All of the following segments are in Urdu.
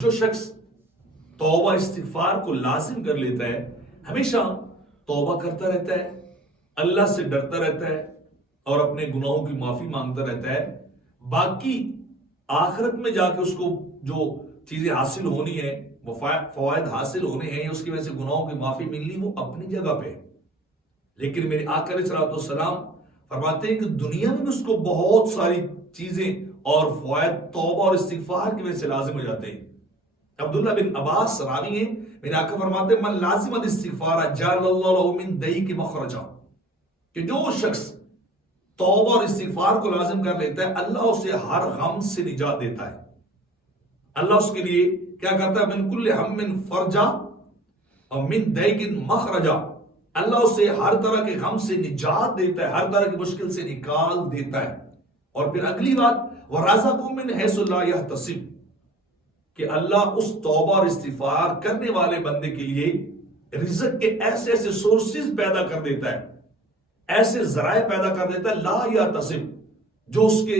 جو شخص توبہ استغفار کو لازم کر لیتا ہے، ہمیشہ توبہ کرتا رہتا ہے، اللہ سے ڈرتا رہتا ہے اور اپنے گناہوں کی معافی مانگتا رہتا ہے، باقی آخرت میں جا کے اس کو جو چیزیں حاصل ہونی ہیں، وہ فوائد حاصل ہونے ہیں، اس کی وجہ سے گناہوں کی معافی ملنی، وہ اپنی جگہ پہ۔ لیکن میرے آقا علیہ الصلوۃ والسلام فرماتے ہیں کہ دنیا میں بھی اس کو بہت ساری چیزیں اور فوائد توبہ اور استغفار کی وجہ سے لازم ہو جاتے ہیں۔ عبداللہ بن عباس راوی ہیں، میرے آقا فرماتے ہیں من لازم الاستغفار جعل اللہ له من ضیق مخرجا، کہ جو شخص توبہ اور استغفار کو لازم کر لیتا ہے، اللہ اسے ہر غم سے نجات دیتا ہے۔ اللہ اس کے لیے کیا کرتا ہے؟ من کل ہم فرجا اور من ضیق مخرجا، اللہ اسے ہر طرح کے غم سے نجات دیتا ہے، ہر طرح کی مشکل سے نکال دیتا ہے۔ اور پھر اگلی بات وَرَزَقَكُم مِّنْ حَيْثُ لَا يَحْتَسِبُ، کہ اللہ اس توبہ اور استغفار کرنے والے بندے کے لیے رزق کے ایسے ایسے سورسز پیدا کر دیتا ہے، ایسے ذرائع پیدا کر دیتا ہے لا یحتسب، جو اس کے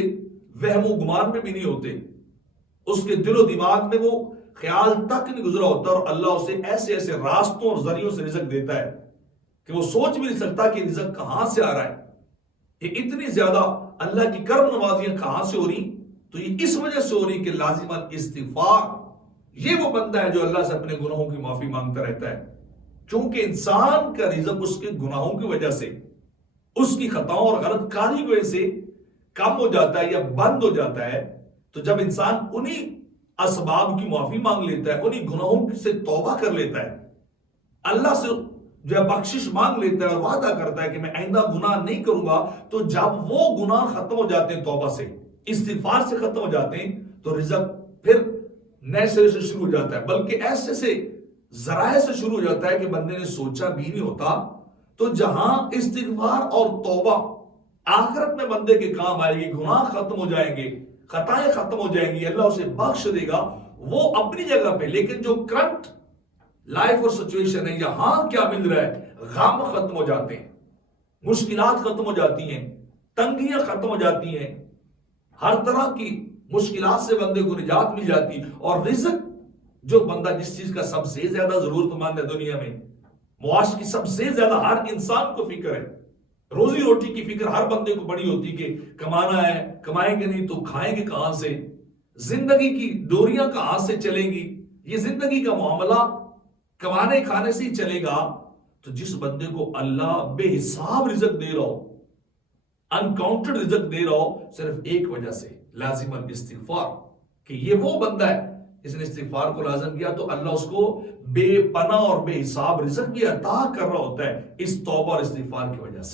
وہم و گمان میں بھی نہیں ہوتے، اس کے دل و دماغ میں وہ خیال تک نہیں گزرا ہوتا، اور اللہ اسے ایسے ایسے راستوں اور ذریعوں سے رزق دیتا ہے کہ وہ سوچ بھی نہیں سکتا کہ رزق کہاں سے آ رہا ہے۔ یہ اتنی زیادہ اللہ کی کرم نوازیاں کہاں سے ہو رہی؟ تو یہ اس وجہ سے ہو رہی کہ لازم الاستغفار، یہ وہ بندہ ہے جو اللہ سے اپنے گناہوں کی معافی مانگتا رہتا ہے، کیونکہ انسان کا رزق اس کے گناہوں کی وجہ سے، اس کی خطاؤں اور غلط کاری کی وجہ سے کم ہو جاتا ہے یا بند ہو جاتا ہے۔ تو جب انسان انہی اسباب کی معافی مانگ لیتا ہے، انہی گناہوں سے توبہ کر لیتا ہے، اللہ سے جو ہے بخشش مانگ لیتا ہے اور وعدہ کرتا ہے کہ میں آئندہ گناہ نہیں کروں گا، تو جب وہ گناہ ختم ہو جاتے ہیں، توبہ سے استغفار سے ختم ہو جاتے ہیں، تو رزق پھر نئے سرے سے شروع ہو جاتا ہے، بلکہ ایسے سے ذرائع سے شروع ہو جاتا ہے کہ بندے نے سوچا بھی نہیں ہوتا۔ تو جہاں استغفار اور توبہ آخرت میں بندے کے کام آئے گی، گناہ ختم ہو جائیں گے، خطائیں ختم ہو جائیں گی، اللہ اسے بخش دے گا، وہ اپنی جگہ پہ۔ لیکن جو کرنٹ لائف اور سچویشن ہے، یہاں کیا مل رہا ہے؟ غم ختم ہو جاتے ہیں، مشکلات ختم ہو جاتی ہیں، تنگیاں ختم ہو جاتی ہیں، ہر طرح کی مشکلات سے بندے کو نجات مل جاتی، اور رزق جو بندہ جس چیز کا سب سے زیادہ ضرورت مند ہے دنیا میں، معاش کی سب سے زیادہ ہر انسان کو فکر ہے، روزی روٹی کی فکر ہر بندے کو بڑی ہوتی کہ کمانا ہے، کمائیں گے نہیں تو کھائیں گے کہاں سے، زندگی کی ڈوریاں کہاں سے چلیں گی، یہ زندگی کا معاملہ کمانے کھانے سے ہی چلے گا۔ تو جس بندے کو اللہ بے حساب رزق دے رہا ہو، انکاؤنٹڈ رزق دے رہا ہو، صرف ایک وجہ سے لازم الاستغفار، کہ یہ وہ بندہ ہے جس نے استغفار کو لازم کیا، تو اللہ اس کو بے پناہ اور بے حساب رزق بھی عطا کر رہا ہوتا ہے اس توبہ اور استغفار کی وجہ سے۔